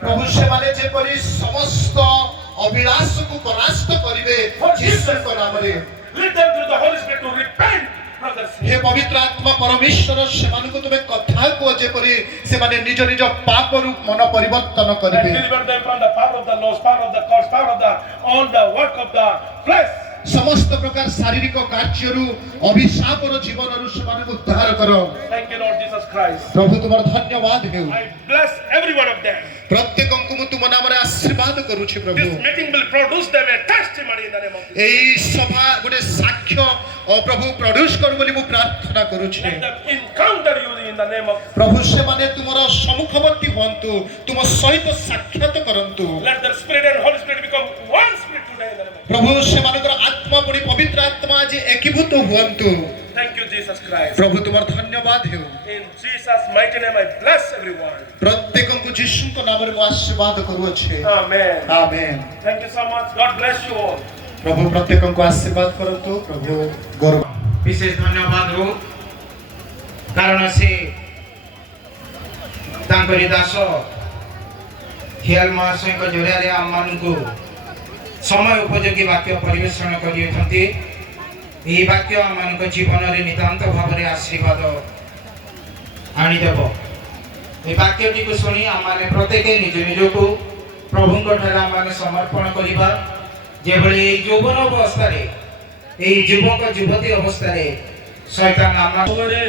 प्रभु सेमाने जेपरि समस्त अभिलाष को परास्त करिवे ईश्वर नाम रे Lead them through the Holy Spirit to repent, brothers. हे पवित्र आत्मा परमेश्वर सेमानकु तुमे कथा को जेपरि सेमाने निज निज पाप रु मन परिवर्तन And करिवे deliver them from the power of the laws, power of the curse, power of the all the work of the flesh. समस्त प्रकार शारीरिक कार्यरु अभिशापर जीवनरु सेमानकु उद्धार करो Thank you, Lord Jesus Christ. प्रभु तुमर धन्यवाद हेउ I bless every one of them. प्रत्येकंकु मु तुम नाम रे आशीर्वाद करूछि प्रभु This meeting will produce them a testimony in the name of Jesus. एई सभा गुटे साक्ष्य ओ प्रभु प्रोड्यूस करू बोली मु प्रार्थना करूछि Let them encounter you in the name of. प्रभु से माने तुमरो सम्मुखवर्ती हुअन्तु तुम सहित साक्षात करन्तु Let the Spirit and Holy Spirit become one spirit today in the name of. प्रभु से मानकर आत्मा पुणी पवित्र आत्मा आज एकीभूत हुअन्तु Thank you, Jesus Christ. प्रभु तुमर धन्यवाद हेउ In Jesus' mighty name, I bless everyone. प्रत्येकंकु यीशुको नामरे मु आशीर्वाद करूअछि Amen. Amen Thank you so much. God bless you all. प्रभु प्रत्येकंकु आशीर्वाद करन्तु प्रभु गौरव विशेष धन्यवाद हो कारण से तांकरी दास हियाल महाशय को जरिया आम मानू समय उपयोगी वाक्य परिवेषण करियथंती एही वाक्य आम मान जीवन रे नितांत भाव रे आशीर्वाद आनिदेव ए वाक्यटी को सुनी आम माने प्रत्येक निज निज को प्रभु को ठारे आम माने समर्पण करिबा जेभली यौवन अवस्था रे एही युवक युवती अवस्था रे शैतान आम ସମୟରେ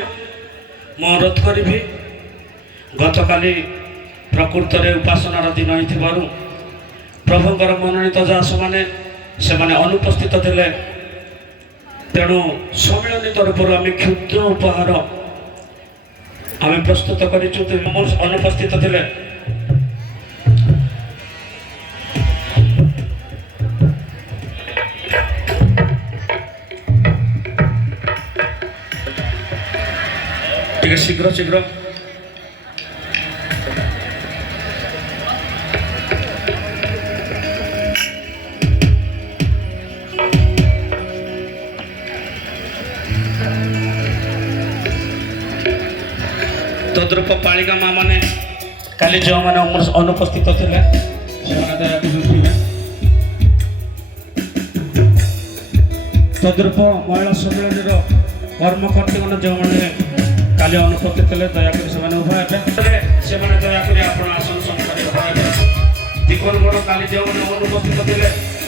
ମୁଁ ଅନୁରୋଧ କରିବି ଗତକାଲି ପ୍ରକୃତରେ ଉପାସନାର ଦିନ ହେଇଥିବାରୁ ପ୍ରଭୁଙ୍କର ମନୋନୀତ ଦାସମାନେ ସେମାନେ ଅନୁପସ୍ଥିତ ଥିଲେ ତେଣୁ ସମ୍ମିଳନୀ ତରଫରୁ ଆମେ କ୍ଷୁଦ୍ର ଉପହାର ଆମେ ପ୍ରସ୍ତୁତ କରିଛୁ ଅନୁପସ୍ଥିତ ଥିଲେ ଟିକେ ଶୀଘ୍ର ଶୀଘ୍ର तद्रूप पालिका माँ मैंने काली जो मैंने अनुपस्थित थे तद्रूप महिला सम्मेलन कर्मकर्ती जो मैंने काली अनुपस्थित थे दयाकोरी से दयाकोरी आप आसन संस्कार जीवन बड़ काली जो मैंने अनुपस्थित थे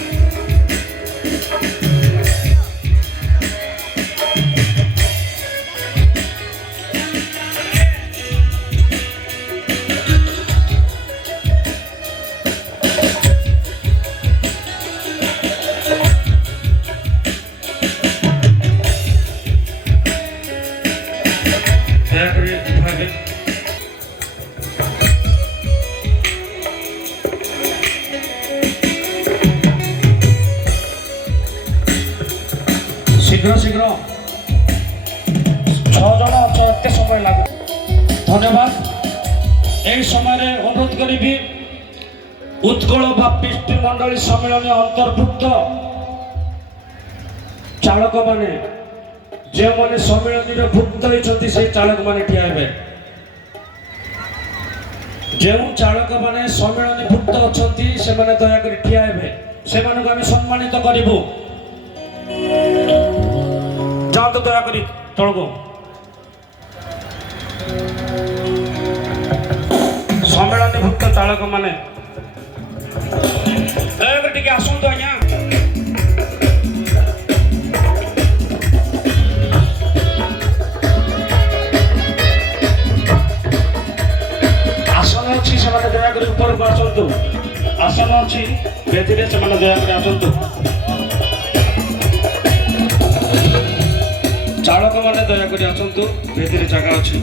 शीघ्र शीघ्र 6 जन अच्छे समय लगे धन्यवाद यही समय अनुरोध करी उत्कल बाप्टिस्ट मंडली सम्मेलन अंतर्भुक्त चालक माने जो मैंने सम्मेलन भुक्त होती से चालक माने ठिया हेबे जो चालक माने सम्मेलन भुक्त अच्छा से दयाकोरी ठिया हेबे से आम सम्मानित करूँ जाओ दयाकोरी तलको सम्मेलन भुक्त चालक माने दयाकोरी टिके आसतु आज्ञा आसन अच्छी से दयाकोरी ऊपर को आसतु आसन अच्छी बेदी से दयाकोरी आसतु चालक मैंने दयाकोरी आसतु बेदी जगह अच्छी